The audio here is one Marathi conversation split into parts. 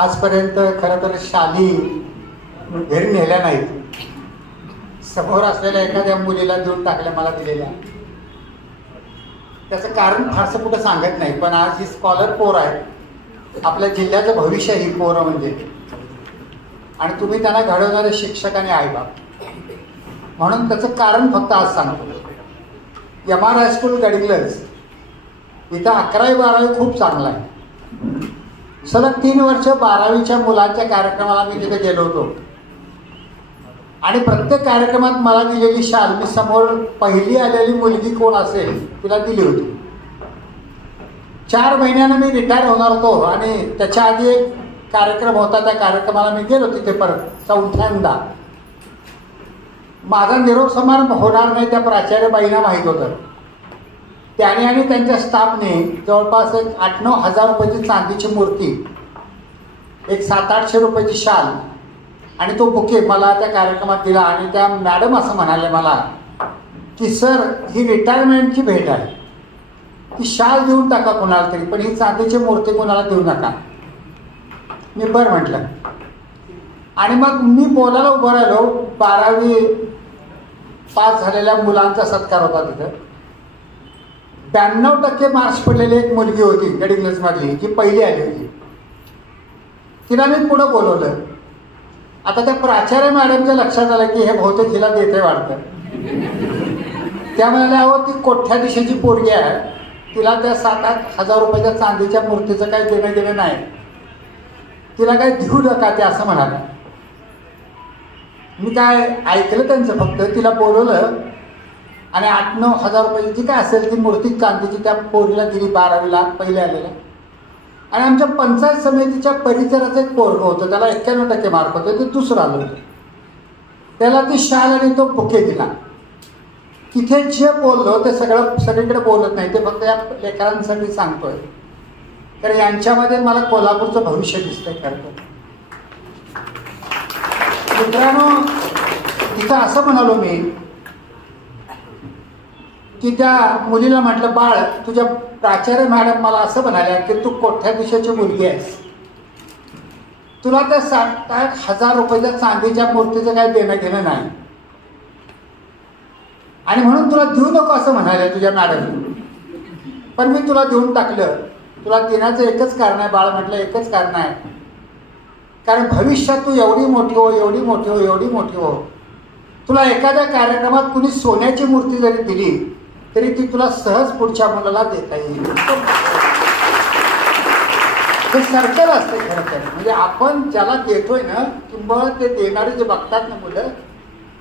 आजपर्यंत खरं तर शाली घरी नेल्या नाहीत. समोर असलेल्या एखाद्या मुलीला देऊन टाकल्या मला दिलेल्या. त्याचं कारण फारसं कुठं सांगत नाही पण आज ही स्कॉलर पोर आहे आपल्या जिल्ह्याचं भविष्य ही पोरं म्हणजे. आणि तुम्ही त्यांना घडवणारे शिक्षक आणि आईबाप. म्हणून त्याचं कारण फक्त आज सांगतो. एम आर हायस्कूल गडिंग्लज इथं अकरावी बारावी खूप चांगला आहे. सलग तीन वर्ष बारावीच्या मुलांच्या कार्यक्रमाला मी तिथे गेलो होतो. आणि प्रत्येक कार्यक्रमात मला दिलेली शाल मी समोर पहिली आलेली मुलगी कोण असेल तिला दिली होती. चार महिन्यानं मी रिटायर होणार होतो आणि त्याच्या आधी एक कार्यक्रम होता त्या कार्यक्रमाला मी गेलो तिथे परत चौथ्यांदा. माझा निरोप समारंभ होणार नाही त्या प्राचार्यबाईंना माहीत होतं. त्याने आणि त्यांच्या स्टाफने जवळपास एक आठ नऊ हजार रुपयाची चांदीची मूर्ती एक सात आठशे रुपयाची शाल आणि तो बुके मला त्या कार्यक्रमात दिला आणि त्या मॅडम असं म्हणाले मला की सर ही रिटायरमेंटची भेट आहे. ती शाल देऊन टाका कोणाला तरी पण ही चांदीची मूर्ती कोणाला देऊ नका. मी बरं म्हटलं. आणि मग मी बोलायला उभं राहिलो बारावी पास झालेल्या मुलांचा सत्कार होता तिथं. ब्याण्णव टक्के मार्क्स पडलेली एक मुलगी होती गडिंग्लजमधली जी पहिली आली होती. तिला मी पुढं बोलवलं. आता त्या प्राचार्य मॅडमच्या लक्षात आलं की हे बहुतेक हिला देते वाटतं. त्या म्हणाल्या अहो ती कोठ्या दिशेची पोरगी आहे? तिला त्या सात आठ हजार रुपयाच्या चांदीच्या मूर्तीचं काही देणं देणं नाही. तिला काही देऊ नका ते असं म्हणाला. मी काय ऐकलं त्यांचं फक्त तिला बोलवलं आणि आठ नऊ हजार रुपये जी काय असेल ती मूर्ती कांदीची त्या पोरीला दिली बारावीला पहिले आलेल्या. आणि आमच्या पंचायत समितीच्या परिसराचं एक पोरग होतं त्याला एक्क्याण्णव टक्के मार्क होते ते दुसरं आलं होतं. त्याला ती शाल आणि तो बुके दिला. तिथे जे बोललो ते सगळं सगळीकडे बोलत नाही ते फक्त या लेकरांसाठी सांगतोय. तर यांच्यामध्ये मला कोल्हापूरचं भविष्य दिसतंय खरं तर. मित्रांनो तिथं असं म्हणालो मी की त्या मुलीला म्हटलं बाळ तुझ्या प्राचार्य मॅडम मला असं म्हणाल्या की तू कोठ्या दिशेची मुलगी आहेस? तुला त्या साठ हजार रुपयाच्या चांदीच्या मूर्तीचं काही देणं घेणं नाही. आणि म्हणून तुला देऊ नको असं म्हणाले तुझ्या मॅडम. पण मी तुला देऊन टाकलं. तुला देण्याचं एकच कारण आहे बाळ म्हटलं एकच कारण आहे. कारण भविष्यात तू एवढी मोठी हो एवढी मोठी हो एवढी मोठी हो. तुला एखाद्या कार्यक्रमात कुणी सोन्याची मूर्ती जरी दिली तरी ती तुला सहज पुढच्या मुलाला देता येईल. हे सर्कल असते खरं तर. म्हणजे आपण ज्याला देतोय ना किंवा ते देणारे जे बघतात ना मुलं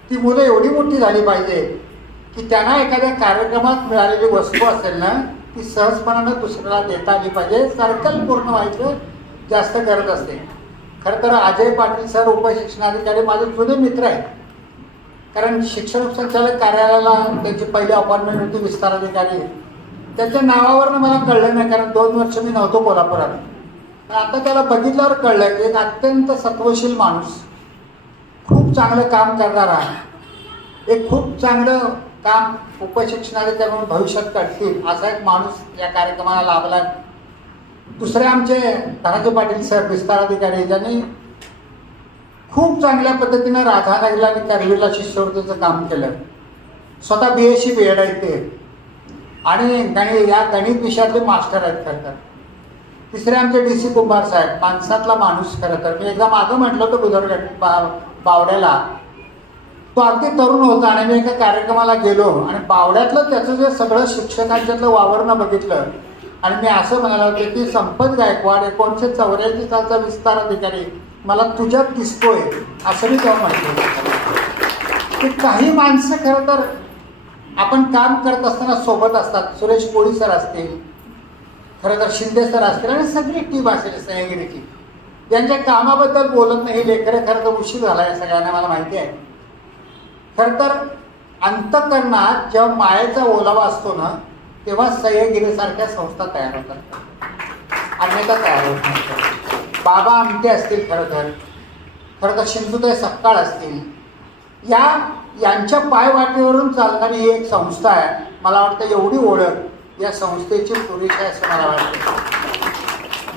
ती मुलं एवढी मोठी झाली पाहिजे की त्यांना एखाद्या कार्यक्रमात मिळालेली वस्तू असेल ना ती सहजपणानं दुसऱ्याला देता आली पाहिजे. सर्कल पूर्ण व्हायचं जास्त गरज असते. खरं तर अजय पाटील सर उपशिक्षणाधिकारी माझे जुने मित्र आहेत. कारण शिक्षण संचालक कार्यालयाला त्यांची पहिली अपॉइंटमेंट होती विस्तार अधिकारी त्यांच्या नावावरनं मला कळलं नाही कारण दोन वर्ष मी नव्हतो कोल्हापुरात. पण आता त्याला बघितल्यावर कळलं की एक अत्यंत सत्वशील माणूस खूप चांगलं काम करणारा एक खूप चांगलं काम उपशिक्षणाचे त्यामुळे भविष्यात करतील असा एक माणूस या कार्यक्रमाला लाभला. दुसरे आमचे धनाजी पाटील सर विस्तार अधिकारी ज्यांनी खूप चांगल्या पद्धतीनं राधानगरीला आणि करवीरला शिष्यवृत्तीचं काम केलं. स्वतः B S C B Ed आहेत ते. आणि गणित या गणित विषयातले मास्टर आहेत खरं तर. तिसरे आमचे डी सी कुंभार साहेब माणसातला माणूस खरं तर. मी एकदा मागं म्हटलं होतं बुधवार बा बावड्याला. तो अगदी तरुण होता आणि मी एका कार्यक्रमाला गेलो आणि बावड्यातलं त्याचं जे सगळं शिक्षकांच्यातलं वावरणं बघितलं. आणि मी असं म्हणाला होतं की संपत गायकवाड एकोणीसशे चौऱ्याऐंशी सालचा विस्तार अधिकारी मला तुझ्यात दिसतोय असं मी तेव्हा म्हटलं. की काही माणसं खरं तर आपण काम करत असताना सोबत असतात. सुरेश कोळी सर असतील खरं तर शिंदे सर असतील आणि सगळी टीम असेल सह्यागिरीची त्यांच्या कामाबद्दल बोलत नाही लेकरं खरं तर उशीर झाला आहे सगळ्यांना मला माहिती आहे. खरं तर अंतकरणात जेव्हा मायेचा ओलावा असतो ना तेव्हा सह्यागिरीसारख्या संस्था तयार होतात. अन्यथा तयार होत नाही. बाबा आमटे असतील खरं तर खरं तर शिंदुताई सपकाळ असतील. या यांच्या पायवाटेवरून चालणारी ही एक संस्था आहे. मला वाटतं एवढी ओळख या संस्थेची पुरेशी आहे असं मला वाटतं.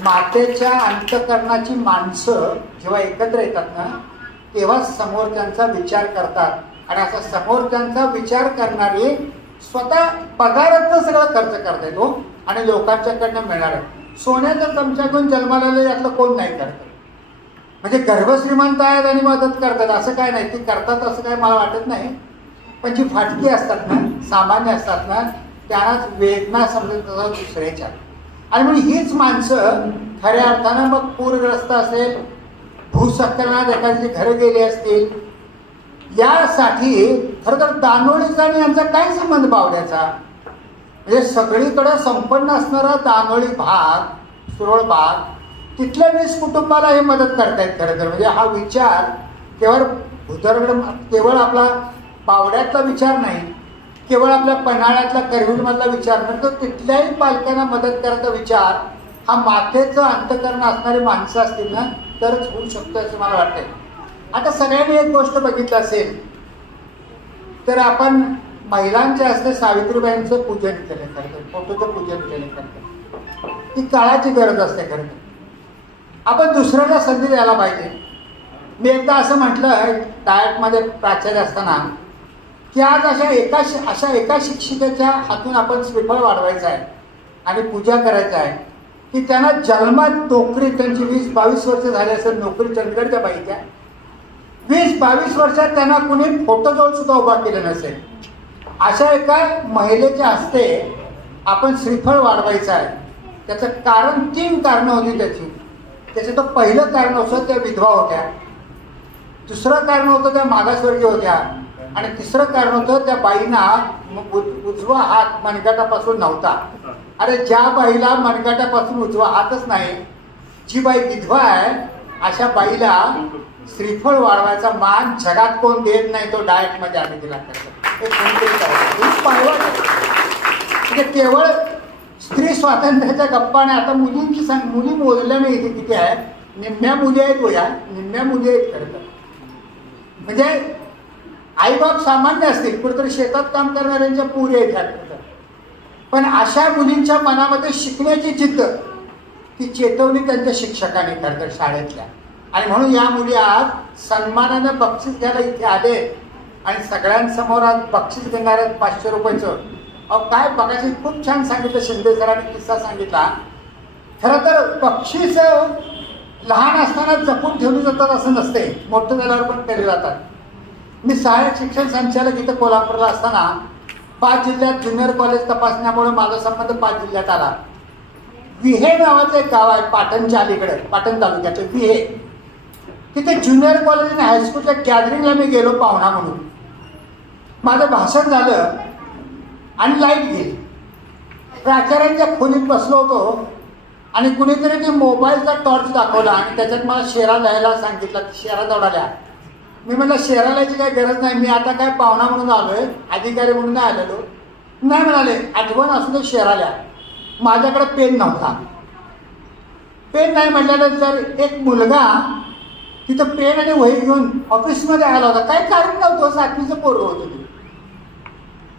मातेच्या अंतकरणाची माणसं जेव्हा एकत्र येतात ना तेव्हा समोरच्यांचा विचार करतात. आणि असा समोरच्यांचा विचार करणारी स्वतः पगारातनं सगळं खर्च करता येतो आणि लोकांच्याकडनं मिळणार. आहे सोन्याच्या चमच्यातून जन्माला यातलं कोण नाही करत? म्हणजे गर्भश्रीमंत आहेत आणि मदत करतात असं काय नाही. ती करतात असं काय मला वाटत नाही. पण जी फाटकी असतात ना सामान्य असतात ना त्यांनाच वेदना समजत दुसऱ्याच्या. आणि म्हणून हीच माणसं खऱ्या अर्थानं मग पूरग्रस्त असेल भूसंकलनात एखादी घरं गेली असतील. यासाठी खरं तर दानोळीचा आणि यांचा काय संबंध बावड्याचा? म्हणजे सगळीकडे संपन्न असणारा दांगळी भाग सुरळ भाग तिथल्या वीस कुटुंबाला हे मदत करतायत खरं तर. म्हणजे हा विचार केवळ भूतरगड केवळ आपला बावड्यातला विचार नाही केवळ आपल्या पन्हाळ्यातला करवीरमधला विचार नाही तर तिथल्याही पालकांना मदत करायचा विचार हा मातेचं अंतकरण असणारी माणसं असतील ना तरच होऊ शकतो असं मला वाटतं आता सगळ्यांनी एक गोष्ट बघितलं असेल तर आपण महिलांच्या हस्ते सावित्रीबाईंचं पूजन केलं खरं तर फोटोचं पूजन केलं खरं तर काळाची गरज असते खरं तर. आपण दुसऱ्याला संधी द्यायला पाहिजे. मी एकदा असं म्हटलं डायटमध्ये प्राचार्य असताना की आज अशा एका शि- अशा एका शिक्षिकेच्या हातून आपण श्रीफळ वाढवायचं आहे आणि पूजा करायचं आहे की त्यांना जन्मात नोकरी त्यांची वीस बावीस वर्ष झाली असेल नोकरी चंदगडच्या बाईच्या वीस बावीस वर्षात त्यांना कुणी फोटोजवळ सुद्धा उभा केलं नसेल. अशा एका महिलेच्या हस्ते आपण श्रीफळ वाढवायचं आहे. त्याचं कारण तीन कारणं होती त्याची. त्याचं तर पहिलं कारण होतं त्या विधवा होत्या. दुसरं कारण होतं त्या मागासवर्गीय होत्या. आणि तिसरं कारण होतं त्या बाईंना उजवा हात मनगटापासून नव्हता. अरे ज्या बाईला मनगटापासून उजवा हातच नाही जी बाई विधवा आहे अशा बाईला श्रीफळ वाढवायचा मान जगात कोण देत नाही तो डायटमध्ये आम्ही दिला करतो हे कोणतरी करायचं. म्हणजे केवळ स्त्री स्वातंत्र्याच्या गप्पाने आता मुलींची सांग मुली मोजल्या नाही इथे किती आहे? निम्म्या मुली आहेत वया निम्म्या मुली आहेत खरं तर. म्हणजे आईबाप सामान्य असतील कुठेतरी शेतात काम करणाऱ्यांच्या पुरी आहेत ह्या पण अशा मुलींच्या मनामध्ये शिकण्याची जिद्द ती चेतवली त्यांच्या शिक्षकांनी खरं तर शाळेतल्या. आणि म्हणून या मुली आज सन्मानानं बक्षीस घ्यायला इथे आले. आणि सगळ्यांसमोर आज बक्षीस देणार आहेत पाचशे रुपयाचं. अहो काय बघायची खूप छान सांगितलं शिंदे सरांनी किस्सा सांगितला. खरं तर बक्षीस लहान असताना जपून ठेवली जातात असं नसते. मोठं झाल्यावर पण केले जातात. मी सहाय्यक शिक्षण संचालक इथं कोल्हापूरला असताना पाच जिल्ह्यात ज्युनियर कॉलेज तपासण्यामुळे माझा संबंध पाच जिल्ह्यात आला. विहे नावाचं एक गाव आहे पाटणच्या अलीकडे पाटण तालुक्याचे विहे. तिथे ज्युनियर कॉलेज आणि हायस्कूलच्या गॅदरिंगला मी गेलो पाहुणा म्हणून. माझं भाषण झालं आणि लाइट गेली. प्राचार्यांच्या खोलीत बसलो होतो आणि कुणीतरी ते मोबाईलचा टॉर्च दाखवला आणि त्याच्यात मला शेरा जायला सांगितलं. शेरा दौडाल्या. मी म्हणलं शेरा लिहायची काही गरज नाही. मी आता काय पाहुणा म्हणून आलो आहे अधिकारी म्हणून नाही आलेलो. नाही म्हणाले आठवण असू दे शेरा माझ्याकडे पेन नव्हता. पेन नाही म्हटल्यानंतर एक मुलगा तिथं पेन आणि वही घेऊन ऑफिसमध्ये आला होता. काही कारण नव्हतं सातवीचं पोरं होतं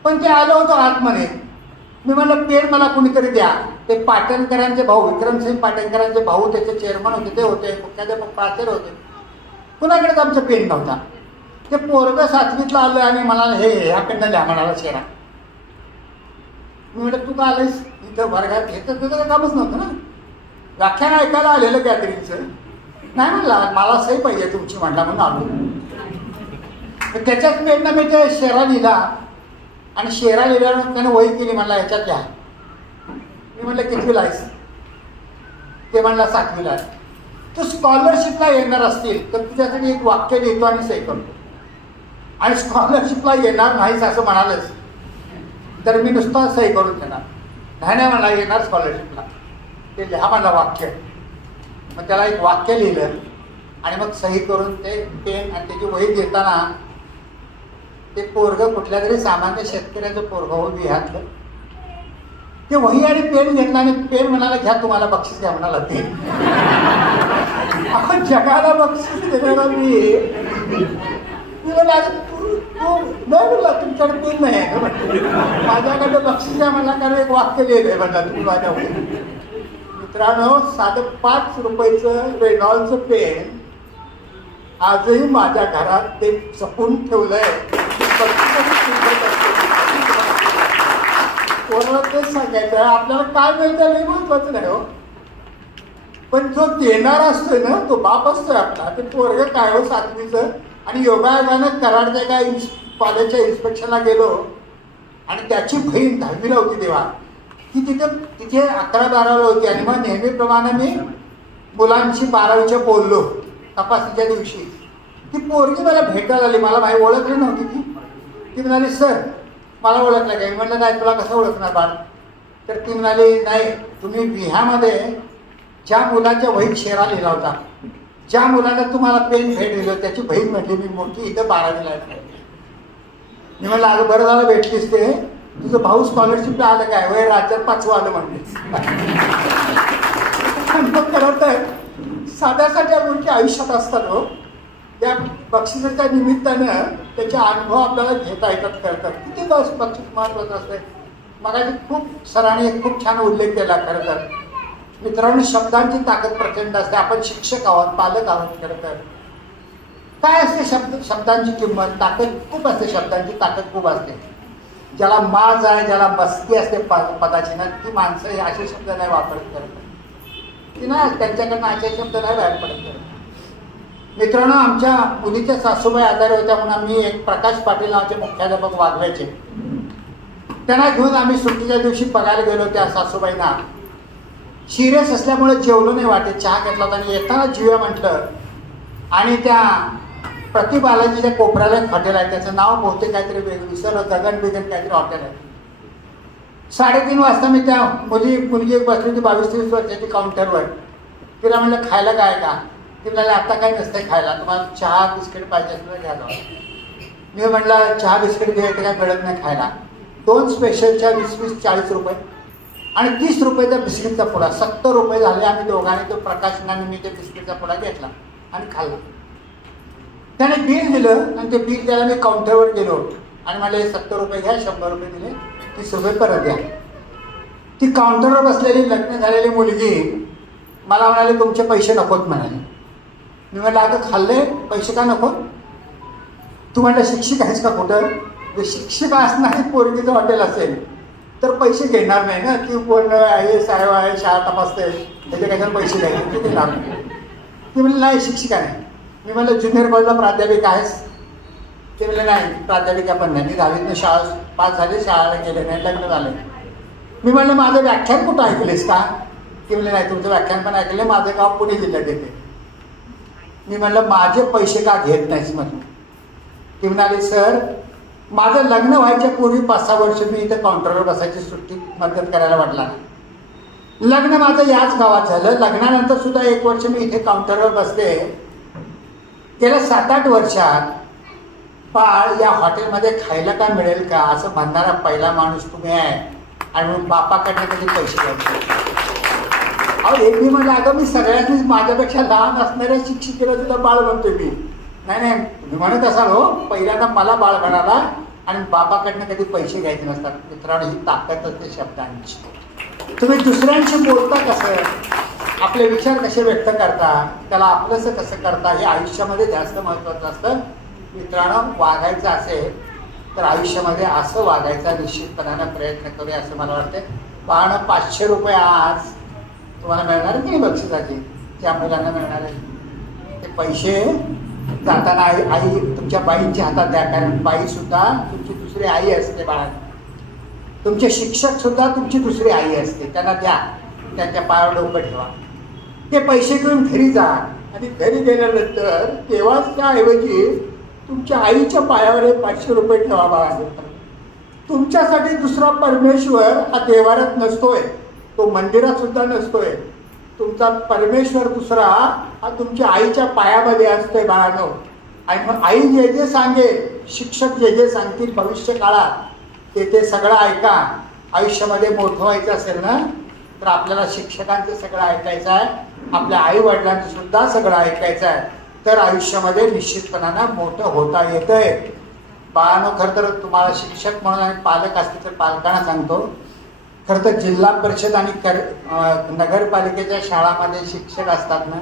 पण ते आलं होतं आतमध्ये. मी म्हणलं पेन मला कुणीतरी द्या. ते पाटणकरांचे भाऊ विक्रमसिंग पाटणकरांचे भाऊ त्याचे चेअरमन होते ते होते मुख्याध्यापक प्राचार्य होते. कुणाकडेच आमचं पेन नव्हता. ते पोरगं सातवीतला आलं आणि मला हे ह्या पेननं द्या म्हणाला शेरा. मी म्हटलं तू का आलंयस इथं वर्गात हे तर तुझं कामच नव्हतं ना. व्याख्यान ऐकायला आलेलं गॅदरिंगचं नाही म्हणला मला सही पाहिजे तुमची म्हणला म्हणून आलो. तर त्याच्याच पेननं मी ते शेरा लिहिला. आणि शेरा लिहिल्यावर त्याने वही केली म्हणला ह्याच्यात घ्या मी म्हणलं कितवीला आहेस? ते म्हणला सातवीला आहे. तू स्कॉलरशिपला येणार असतील तर तुझ्यासाठी एक वाक्य लिहितो आणि सही करतो. आणि स्कॉलरशिपला येणार नाहीस असं म्हणालच तर मी नुसता सही करून देणार नाही नाही म्हणला येणार स्कॉलरशिपला ते लिहा म्हणा वाक्य. मग त्याला एक वाक्य लिहिलं आणि मग सही करून ते पेन आणि त्याची वही देताना ते पोरग कुठल्या तरी सामान्य शेतकऱ्याचं पोरग होऊन बिहातलं. ते वही आणि पेन घेतला आणि पेन म्हणाला घ्या तुम्हाला बक्षीस द्या म्हणाला ते. आपण जगाला बक्षीस देणारा मी. मी म्हणलं तू तू नाही तुमच्याकडे पेन नाही आहे. का?" माझ्याकडे बक्षीस द्या म्हणला कारण एक वाक्य लिहिलंय म्हणला तुम्ही माझ्या वही मित्रांनो साधं पाच रुपयाचं रेनॉलचं पेन आजही माझ्या घरात ते जपून ठेवलंय. कोणाला तेच सांगायचं आहे आपल्याला काय मिळतं नाही महत्वाचं नाही हो पण जो देणार असतोय ना तो बाप असतोय आपला ते पोरग काय हो सातवीचं आणि योगायोगानं कराडच्या काय इन्स कॉलेजच्या इन्स्पेक्शनला गेलो आणि त्याची बहीण दहावीला होती तेव्हा ती तिथे तिथे अकरा बाराला होती आणि मग नेहमीप्रमाणे मी मुलांशी बारावीच्या बोललो तपासणीच्या दिवशी ती पोरगी मला भेटायला आली मला माही ओळखली नव्हती ती. ती म्हणाली सर मला ओळखलं काय म्हणलं नाही तुला कसं ओळखणार बाळ? तर ती म्हणाली नाही तुम्ही बिहामध्ये ज्या मुलाच्या वहीत शेरा लिहिला होता ज्या मुलाला तुम्हाला पेन भेट दिलं त्याची बहीण म्हटली मी मोठी इथं बारावीला मी म्हणलं अगं बरं झालं भेटलीस ते. तुझं भाऊ स्कॉलरशिपला आलं काय? वय राज्यात पाचवं आलं म्हणले मग खरं तर साध्या साध्या गोष्टी आयुष्यात असतात हो. त्या बक्षिसाच्या निमित्तानं त्याचे अनुभव आपल्याला घेता येतात करतात किती बस बक्षीस महत्वाचं असते मगाशी खूप सरांनी एक खूप छान उल्लेख केला खरं तर. मित्रांनो शब्दांची ताकद प्रचंड असते. आपण शिक्षक आहोत पालक आहोत खरं तर. काय असते शब्द शब्दांची किंमत? ताकद खूप असते शब्दांची ताकद खूप असते. ज्याला माज आहे ज्याला मस्ती असते प- पदाची ना ती माणसं हे असे शब्द नाही वापरत करत ती ना त्यांच्याकडनं असे शब्द नाही बाहेर पडत करत मित्रांनो आमच्या मुलीच्या सासूबाई आजारी होत्या म्हणून आम्ही एक प्रकाश पाटील नावाचे मुख्याध्यापक वागवायचे त्यांना घेऊन आम्ही सुट्टीच्या दिवशी बघायला गेलो त्या सासूबाईंना. सिरियस असल्यामुळे जेवलो नाही वाटे चहा घेतला होता आणि येताना जीव्या म्हटलं आणि त्या प्रतिबालाजीच्या कोपऱ्याला एक हॉटेल आहे त्याचं नाव बहुतेक काहीतरी वेगळं विसरलं गगन बिगन काहीतरी हॉटेल आहे. साडेतीन वाजता मी त्या मुली मुलगी एक बसली होती बावीस तेवीस वर्षाची काउंटरवर तिला म्हणलं खायला काय का? ते म्हणाले आता काय नसतंय खायला तुम्हाला चहा बिस्किट पाहिजे असलं घ्यायला मी म्हटलं चहा बिस्किट घ्यायचं काय मिळत नाही खायला. दोन स्पेशलच्या वीस वीस चाळीस रुपये आणि तीस रुपयाचा बिस्किटचा पुडा. सत्तर रुपये झाले आम्ही दोघांनी तो प्रकाशनाने मी ते बिस्किटचा पुडा घेतला आणि खाल्ला. त्याने बिल दिलं आणि ते बिल द्यायला मी काउंटरवर गेलो आणि मला हे सत्तर रुपये घ्या शंभर रुपये दिले तीस रुपये परत द्या. ती काउंटरवर बसलेली लग्न झालेली मुलगी मला म्हणाले तुमचे पैसे नकोत म्हणाले. मी म्हटलं अगं खाल्ले पैसे का नको? तू म्हटलं शिक्षिक आहेस का कुठं? म्हणजे जर शिक्षक असणारी पोरगीचं हॉटेल असेल तर पैसे घेणार नाही ना? की कोण आहे साहेब आहे शाळा तपासते त्याचे कशाला पैसे द्यायचे? ते देणार नाही ती नाही शिक्षिका नाही मी म्हणलं ज्युनियर कॉलेजला प्राध्यापिका आहेस? ते म्हणलं नाही प्राध्यापिका पण नाही. मी दहावीतनं शाळा पास झाले शाळेला गेले नाही लग्न झालं. मी म्हणलं माझं व्याख्यान कुठं ऐकलेस का? ते म्हणले नाही तुमचं व्याख्यान पण ऐकले माझं गाव पुणे जिल्ह्यात येते मी म्हणलं माझे पैसे का घेत नाहीस म्हणून? ती म्हणाले सर माझं लग्न व्हायच्या पूर्वी पाच सहा वर्ष मी इथं काउंटरवर बसायची सुट्टी मदत करायला वाटला लग्न माझं याच गावात झालं. लग्नानंतर सुद्धा एक वर्ष मी इथे काउंटरवर बसले. गेल्या सात आठ वर्षात बाळ या हॉटेलमध्ये खायला काय मिळेल का? असं म्हणणारा पहिला माणूस तुम्ही आहे. आणि मग बापाकडनं कधी पैसे घ्यायचे अहो एक मी म्हणलं अगं मी सगळ्यांनीच माझ्यापेक्षा लहान असणाऱ्या शिक्षिकेला सुद्धा बाळ म्हणतोय मी. नाही नाही तुम्ही म्हणत असाल हो. पहिल्यांदा मला बाळ म्हणाला आणि बापाकडनं कधी पैसे घ्यायचे नसतात. मित्रांनो ही ताकद असते शब्दांची. तुम्ही दुसऱ्यांशी बोलता कसं? आपले विचार कसे व्यक्त करता? त्याला आपलंसं कसं करता? हे आयुष्यामध्ये जास्त महत्त्वाचं असतं. मित्रांनो वागायचं असेल तर आयुष्यामध्ये असं वागायचा निश्चितपणानं प्रयत्न करूया असं मला वाटतं पाहणं पाचशे रुपये आज. तुम्हाला मिळणार की नाही बक्षिसाची? त्या मुलांना मिळणार आहे. ते पैसे जाताना आई आई तुमच्या बाईंच्या हातात द्या कारण बाई सुद्धा तुमची दुसरी आई असते बाळा. तुमचे शिक्षक सुद्धा तुमची दुसरी आई असते. त्यांना द्या. त्यांच्या पायावर डोकं ठेवा. ते पैसे घेऊन घरी जा. आणि घरी गेल्यानंतर तेव्हाच त्याऐवजी तुमच्या आईच्या पायावर पाचशे रुपये ठेवा बाळा. तुमच्यासाठी दुसरा परमेश्वर हा देवारात नसतोय. तो मंदिरात सुद्धा नसतोय. तुमचा परमेश्वर दुसरा हा तुमच्या आईच्या पायामध्ये असतोय बाळानो. आणि मग आई जे जे सांगेल शिक्षक जे जे सांगतील भविष्य काळात ते ते सगळं ऐका. आयुष्यामध्ये मोठं व्हायचं असेल ना तर आपल्याला शिक्षकांचं सगळं ऐकायचं आहे. आपल्या आई वडिलांचं सुद्धा सगळं ऐकायचं आहे. तर आयुष्यामध्ये निश्चितपणानं मोठं होता येतंय. बाळानो खरं तर तुम्हाला शिक्षक म्हणून आणि पालक असतील तर पालकांना सांगतो खरं तर जिल्हा परिषद आणि कर नगरपालिकेच्या शाळामध्ये शिक्षक असतात ना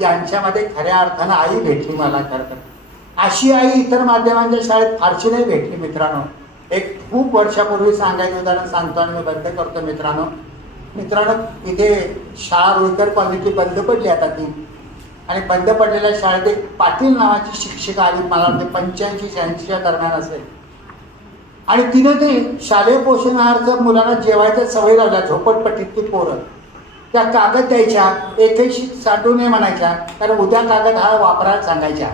यांच्यामध्ये खऱ्या अर्थानं आई भेटली मला खरं तर. अशी आई इतर माध्यमांच्या शाळेत फारशी नाही भेटली मित्रांनो. एक खूप वर्षापूर्वी सांगायचं उदाहरण सांगतो आणि मी बंद करतो मित्रांनो. मित्रांनो इथे शाळा रुईकर कॉलनीतली बंद पडली आता ती. आणि बंद पडलेल्या शाळेत एक पाटील नावाची शिक्षिका आली मला वाटते पंच्याऐंशी शहाऐंशीच्या दरम्यान असेल. आणि तिने ते शालेय पोषण आहारचं मुलांना जेवायच्या सवय लावल्या झोपटपट्टीतली पोरं. त्या कागद द्यायच्या एकही साठू नये म्हणायच्या कारण उद्या कागद हा वापरायला सांगायच्या.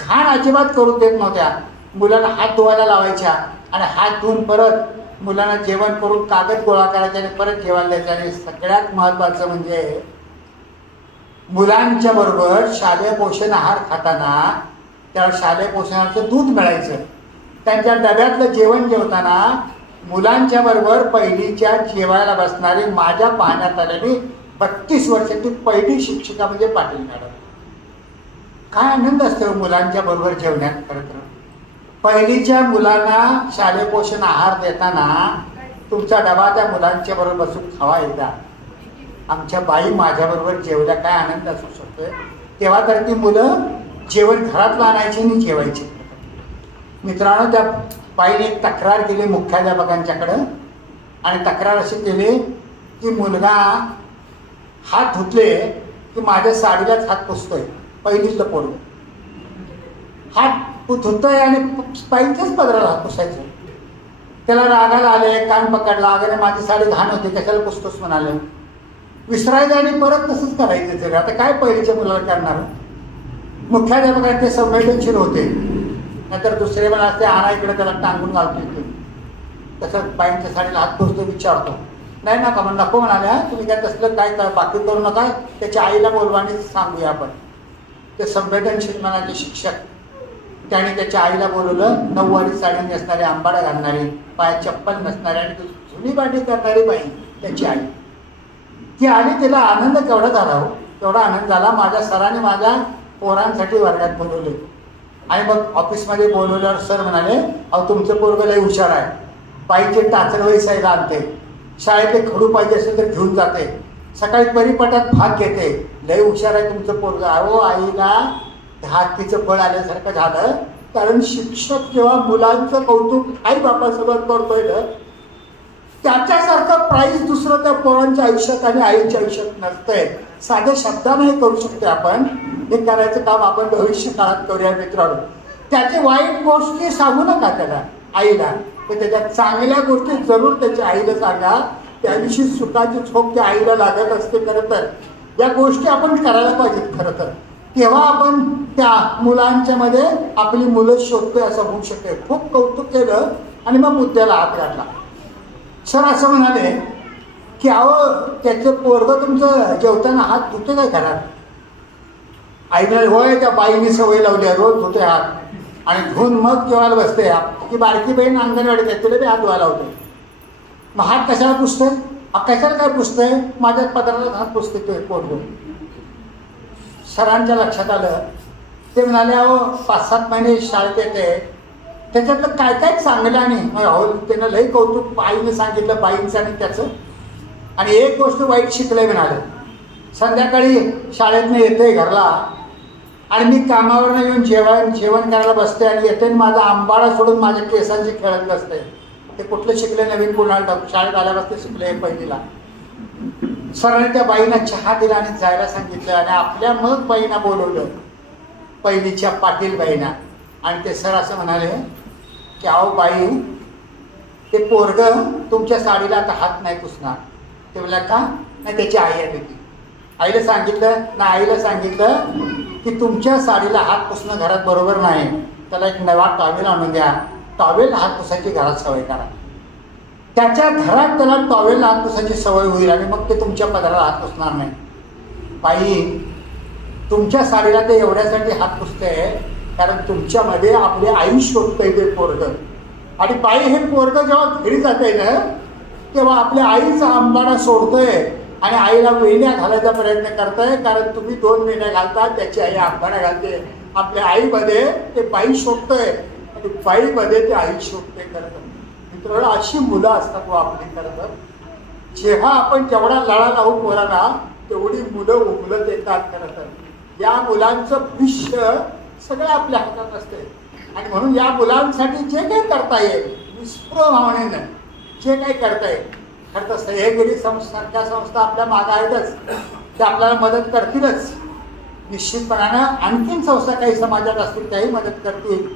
घाण अजिबात करू देत नव्हत्या. मुलांना हात धुवायला लावायच्या आणि हात धुवून परत मुलांना जेवण करून कागद गोळा करायचा आणि परत जेवायला द्यायचा. आणि सगळ्यात महत्त्वाचं म्हणजे मुलांच्या बरोबर शालेय पोषण आहार खाताना त्याला शालेय पोषणाचं दूध मिळायचं. त्यांच्या डब्यातलं जेवण जेवताना मुलांच्या बरोबर पहिलीच्या जेवायला बसणारी माझ्या पाहण्यात आलेली बत्तीस वर्षाची पहिली शिक्षिका म्हणजे पाटील मॅडम. काय आनंद असतो मुलांच्या बरोबर जेवण्यात खरं तर. पहिलीच्या मुलांना शालेय पोषण आहार देताना तुमचा डबा त्या मुलांच्या बरोबर बसून खावा एकदा. आमच्या बाई माझ्याबरोबर जेवल्या काय आनंद असू शकतोय? तेव्हा तर ती मुलं जेवण घरातलं आणायची आणि जेवायची. मित्रांनो त्या बाईने एक तक्रार केली मुख्याध्यापकांच्याकडं. आणि तक्रार अशी केली की मुलगा हात धुतले की माझ्या साडीलाच हात पुसतोय पहिलीच पोरग हात धुतोय आणि बाईंच्याच पदराला हात पुसायचं. त्याला रागाला आले कान पकडला अगदी माझी साडी घाण होती कशाला पुसतोस म्हणाले. विसरायचं आणि परत तसंच करायचं सगळं आता काय पहिलीच्या मुलाला करणार? मुख्याध्यापकांचे ते संवेदनशील होते. नाहीतर दुसरे मला असते आणा इकडे त्याला टांगून घालतो इथे तसं बाईंच्या साडीला हात पुसतो विचारतो. नाही नका मग नको म्हणाल्या तुम्ही काय तसलं काय बाकी करू नका त्याच्या आईला बोलवा आणि सांगूया आपण. ते संवेदनशील मनाचे शिक्षक. त्याने त्याच्या आईला बोलवलं नऊवारी साडी नेसणारी आंबाडा घालणारे पायात चप्पल नसणारी आणि जुनी बाटी करणारी बाई त्याची आई. ती आली तिला आनंद केवढा झाला हो. तेवढा आनंद झाला माझ्या सरांनी माझ्या पोरांसाठी वर्गात बोलवले. आणि मग ऑफिसमध्ये बोलवल्यावर सर म्हणाले अहो तुमचं पोरगं लय हुशार आहे. पाईचे टाचर वैसायला आणते शाळेतले खडू पाहिजे असेल तर घेऊन जाते. सकाळी परिपाठात भाग घेते. लय हुशार आहे तुमचं पोरगं. अहो आईला हातीचं फळ आल्यासारखं झालं. कारण शिक्षक जेव्हा मुलांचं कौतुक आई बापासोबत करतोय ना त्याच्यासारखं प्राईज दुसरं त्या पोरांच्या आयुष्यात आणि आईच्या आयुष्यात नसतंय. साध्या शब्दाने करू शकतो आपण. हे करायचं काम आपण भविष्य काळात करूया मित्रांनो. त्याचे वाईट गोष्टी सांगू नका त्याला आईला. तर त्याच्या चांगल्या गोष्टी जरूर त्याच्या आईला सांगा. त्या दिवशी सुखाची झोप त्या आईला लागत असते खरं तर. या गोष्टी आपण करायला पाहिजेत खरं तर. तेव्हा आपण त्या मुलांच्या मध्ये आपली मुलं शोधतोय असं होऊ शकते खूप कौतुक केलं आणि मग मुद्द्याला हात घातला सर असं म्हणाले की अहो त्याचं पोरगं तुमचं जेवताना हात धुते काय घरात? आई म्हणाले होय त्या बाईने सवय लावली आहे, रोज धुते हात. आणि धुवून मग जेवायला बसते की बारकी बहीण अंगणवाडीत आहे तुला बी हात धुवायला होते मग हात कशाला पुसतोय? अ, कशाला काय पुसतंय? माझ्या पदराला हात पुसते तो पोरगं. सरांच्या लक्षात आलं. ते म्हणाले अहो पाच सात महिने शाळेत येते. त्याच्यातलं काय काय चांगलं आणि? अहो त्यानं लई कौतुक बाईने सांगितलं बाईंचं आणि त्याचं. आणि एक गोष्ट वाईट शिकलंय म्हणाले. संध्याकाळी शाळेतनं येते घरला. आणि मी कामावरनं येऊन जेवण जेवण करायला बसते आणि येते आणि माझा आंबाडा सोडून माझ्या केसांची खेळत बसते ते कुठलं शिकले नवीन कुणाला शाळेत आल्यापासून शिकले पहिलीला सरांनी त्या बाईंना चहा दिला आणि जायला सांगितलं आणि आपल्या मग बाईंना बोलवलं. पहिलीच्या पाटील बाईंना. आणि ते सर असं म्हणाले की अहो बाई ते पोरग तुमच्या साडीला आता हात नाही पुसणार. ते म्हणला का? नाही त्याची आई आहे होती आईला सांगितलं ना आईला सांगितलं की तुमच्या साडीला हात पुसणं घरात बरोबर नाही. त्याला एक नवा टॉवेल आणून द्या. टॉवेल हात पुसायची घरात सवय करा. त्याच्या घरात त्याला टॉवेल हात पुसायची सवय होईल आणि मग ते तुमच्या पदराला हात पुसणार नाही. बाई तुमच्या साडीला ते एवढ्यासाठी हात पुसते कारण तुमच्यामध्ये आपली आई शोधतंय ते पोरगं. आणि बाई हे पोरगं जेव्हा घरी जाते ना तेव्हा आपल्या आईचा आंबाडा सोडतोय आणि आईला वेण्या घालायचा प्रयत्न करताय कारण तुम्ही दोन वेण्या घालता त्याची आई आंबाडा घालते. आपल्या आईमध्ये ते बाई शोधतोय आणि बाईमध्ये ते आई शोधते करत मित्र अशी मुलं असतात व आपली खरं तर. जेव्हा आपण जेवढा लढा लावू मुलांना तेवढी मुलं उमलत येतात खरं तर. या मुलांचं भविष्य सगळं आपल्या हातात असते आणि म्हणून या मुलांसाठी जे काही करता येईल निष्प्र नाही. जे काही करता येईल खरं तर सह्यागिरी संस्थांच्या संस्था आपल्या मागं आहेतच. ते आपल्याला मदत करतीलच. निश्चितपणानं आणखीन संस्था काही समाजात असतील त्याही मदत करतील.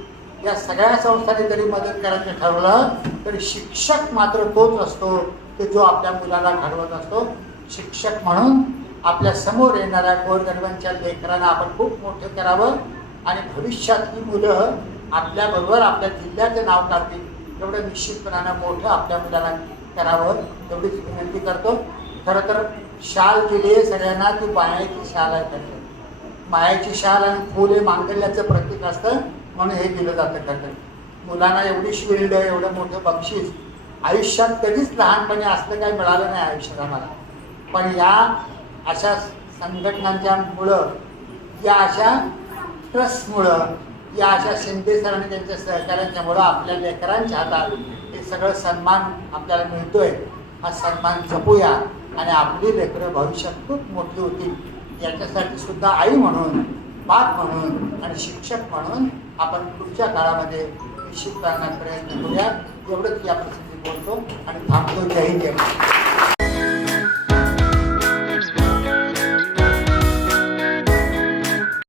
या सगळ्या संस्थांनी जरी मदत करायचं ठरवलं तरी शिक्षक मात्र तोच असतो की जो आपल्या मुलाला घडवत असतो. शिक्षक म्हणून आपल्यासमोर येणाऱ्या गोरगरिबांच्या लेकरांना आपण खूप मोठं करावं आणि भविष्यातली मुलं आपल्याबरोबर आपल्या जिल्ह्याचं नाव काढतील. एवढं निश्चितपणानं मोठं आपल्या मुलाला करावं एवढीच विनंती करतो. खरं तर शाल दिली आहे सगळ्यांना ती मायाची शाल आहे खरं मायाची शाल आणि फुल हे मांगल्याचं प्रतीक असतं म्हणून हे दिलं जातं खरं मुलांना एवढी शिल्ड एवढं मोठं बक्षीस. आयुष्यात कधीच लहानपणी असलं काही मिळालं नाही आयुष्यात आम्हाला. पण या अशा संघटनांच्या मुळं या अशा ट्रस्टमुळं या अशा शिंदे सर आणि त्यांच्या सहकार्यांच्यामुळं आपल्या लेकरांच्या हातात हे सगळं सन्मान आपल्याला मिळतोय. हा सन्मान जपूया आणि आपली लेकरं भविष्यात खूप मोठी होतील. याच्यासाठी सुद्धा आई म्हणून बाप म्हणून आणि शिक्षक म्हणून आपण पुढच्या काळामध्ये निश्चित प्रयत्न करूया. एवढंच या प्रसंगी बोलतो आणि थांबतो. जय हिंद. जय